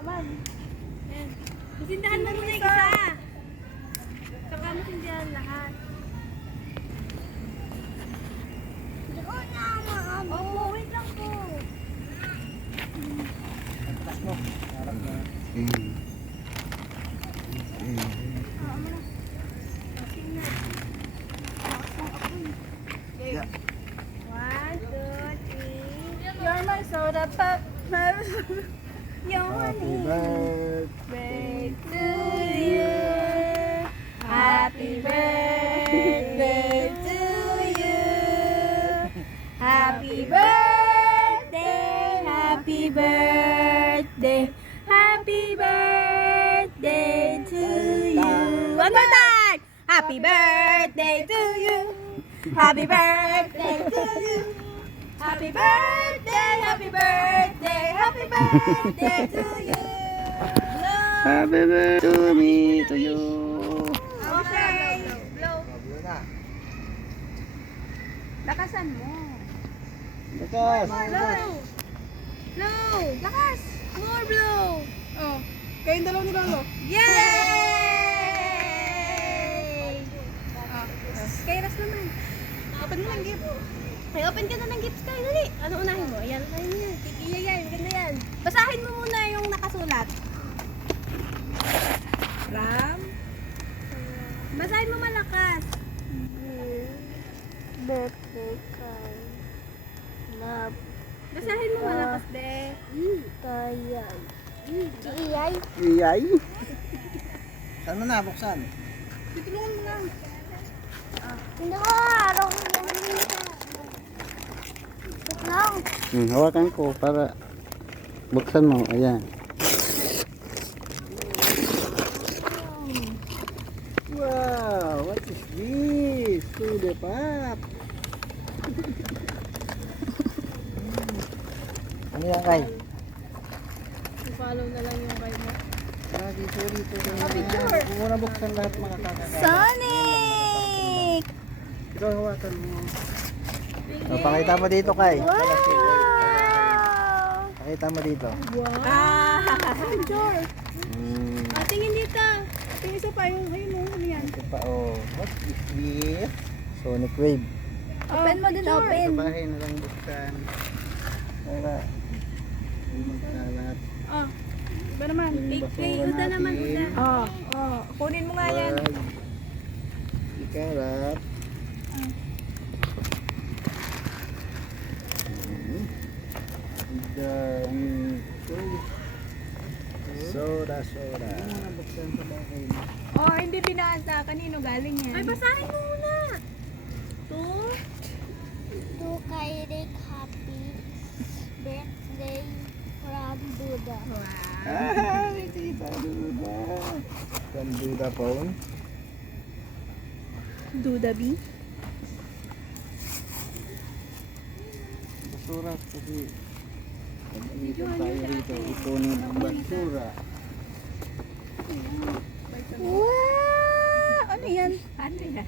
naman. Ayan. Masindahan mo muna yung isa. Saka masindahan lahat. Hindi ko na maabot. Oh, wait lang po. Takas mo. Harap na. Yeah. 1, 2, 3. You're my soda pop. Yung Happy honey. birthday. To you. Happy birthday to you. Happy birthday. Happy birthday. Happy birthday to you. One more time. Happy birthday to you. Happy birthday to you. Happy birthday, happy birthday, happy birthday to you. Happy birthday to me, to you. Okay. Blow. Pablo na. Lakasan mo. Takas. Blow. Blow. Lakas. More blow. Oh. Kayong dalaw ni Lolo. Yay! Kairas naman. Open mo lang gift. Ay, open ka na ng gifts kayo. Dali. Ano unahin mo? Ayan, unahin mo yan. Tigiya yan. Maganda yan. Basahin mo muna yung nakasulat. Ram. Basahin mo malakas. Birthday card. Love. Basahin mo malakas, be. Kayay. Iyay. Iyay. Saan mo na? Buksan. Tutulungan mo lang. Hindi ko araw yung lang. Hawakan ko para buksan mo. Ayan. Wow, what is this? Sude pap. Ano yan kay? I-follow na lang yung kay mo. Dito. Picture. Kung muna buksan lahat makakakakain. Sonic! Ikaw hawakan mo. Pakita mo dito kay. Pakita mo dito. Picture. Tingin dito. Yung isa pa, yung ayun mo, ano yan? Ito pa oh. What is this? Sonic Wave. Open mo din, open. Sa bahay na lang buksan. Para hindi magkalat. Oh. Iba naman. Yung Kay basura Uda naman, natin. Uda. Oh. Kunin mo nga yan. Wag ikalat. Soda. Hindi mo nabuksan sa bahay mo. Oh, hindi binasa. Kanino galing yan? Ay, basahin mo muna. To? To Kairik happy birthday from Buddha. Ah, tita Duda. From Duda phone. Duda B. Basura kasi pag umitan tayo rito, ipunin ang basura. Wow! Ano yan? Ano yan?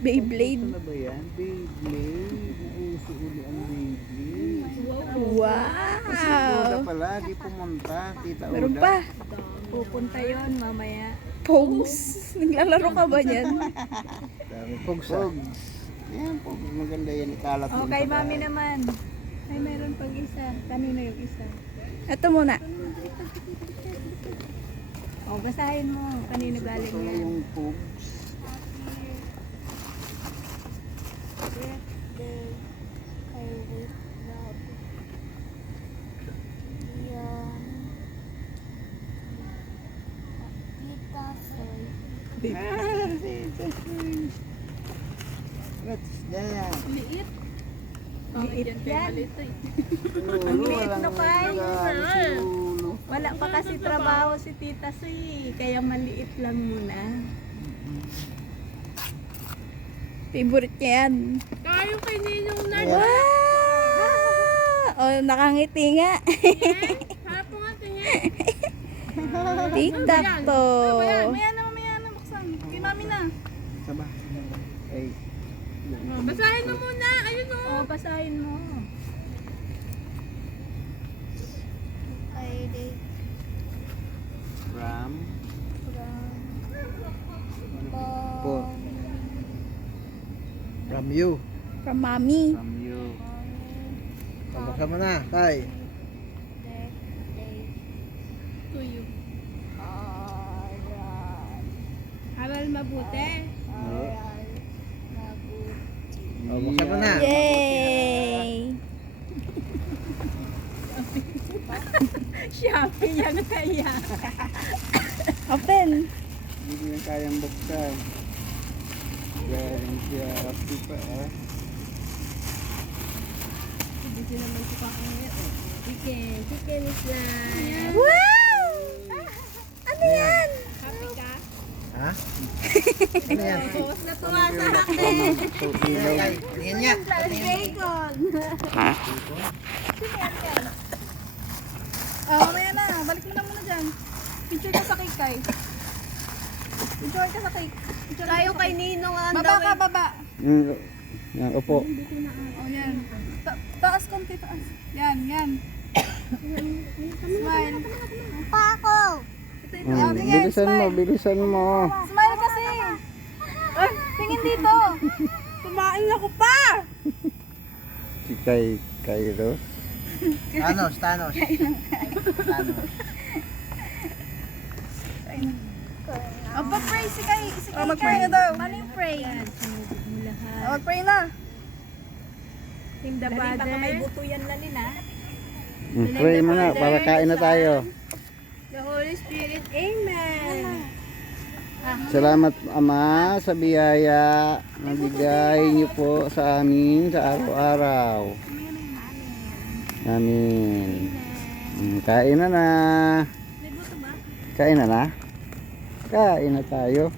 Beyblade. Ano ba yan? Beyblade. Uuso uli ang Beyblade. Kasi Uda Wow! pala, di pumunta. Tita Uda. Meron pa. Pupunta yon mamaya. Pogs. Naglalaro ka ba niyan? Dami Pogs. Yan, Pogs. Maganda yan. Ikalat Oh, dun kay sa mami bahay. naman. Ay, meron pag isa. Kanino yung isa? Ito muna. Oh, basahin mo. Kanino galing Ito yan? yung Pogs. Birthday Kairik love. Yan. Tita Soy. What's that? Liit. Liit yan. Ang liit na kay. Ulo. Wala pa kasi trabaho si Tita Soy. Kaya maliit lang muna. Favorite niya yan. Kayo kay Ninong Nard. Wow! Oh, nakangiti nga. Harap mo nga, tingin. TikTok to. Maya na buksan. Kay mami na. Saba. Ay. Basahin mo muna. Ayun o. Oh, basahin mo. Kairik From you. From mommy. From you. Pabuksan mo na, tay. Birthday. To you. Aral. Aral mabuti. Aral. Mabuti. Pabuksan mo na. Yay! Shopee yan kaya. Open. Hindi na kayang buksan. Galing siya. Pipa ah. Hindi sila naman sukakan. Chicken. Chicken is nice. Wow! Ano yan? Happy ka? Ha? Ano yan? Boss, natuwa sa akin. Ay, tingin niya. Bacon. Mamaya na. Balik mo na muna dyan. Picture ka sa cake, Kai. Picture ka sa cake. Picture Tayo kay Ninong ang Baba ka, dawin. baba. Yan, upo. Oh, yan. Taas konti, taas. Yan, yan. Smile. Pa ako. Bilisan mo. Smile kasi. Ay, tingin dito. Kumain ako pa. Si Kairos. Thanos. Thanos. Pray si Kai. Si Kai. Mag-pray na daw. Ano yung pray? Mag-pray na. Team the Father. Pray mo na para kain na tayo. The Holy Spirit. Amen. Salamat Ama sa biyaya na bigay niyo po sa amin sa araw-araw. Amin. Kain na na. Kain na na? Kain na tayo.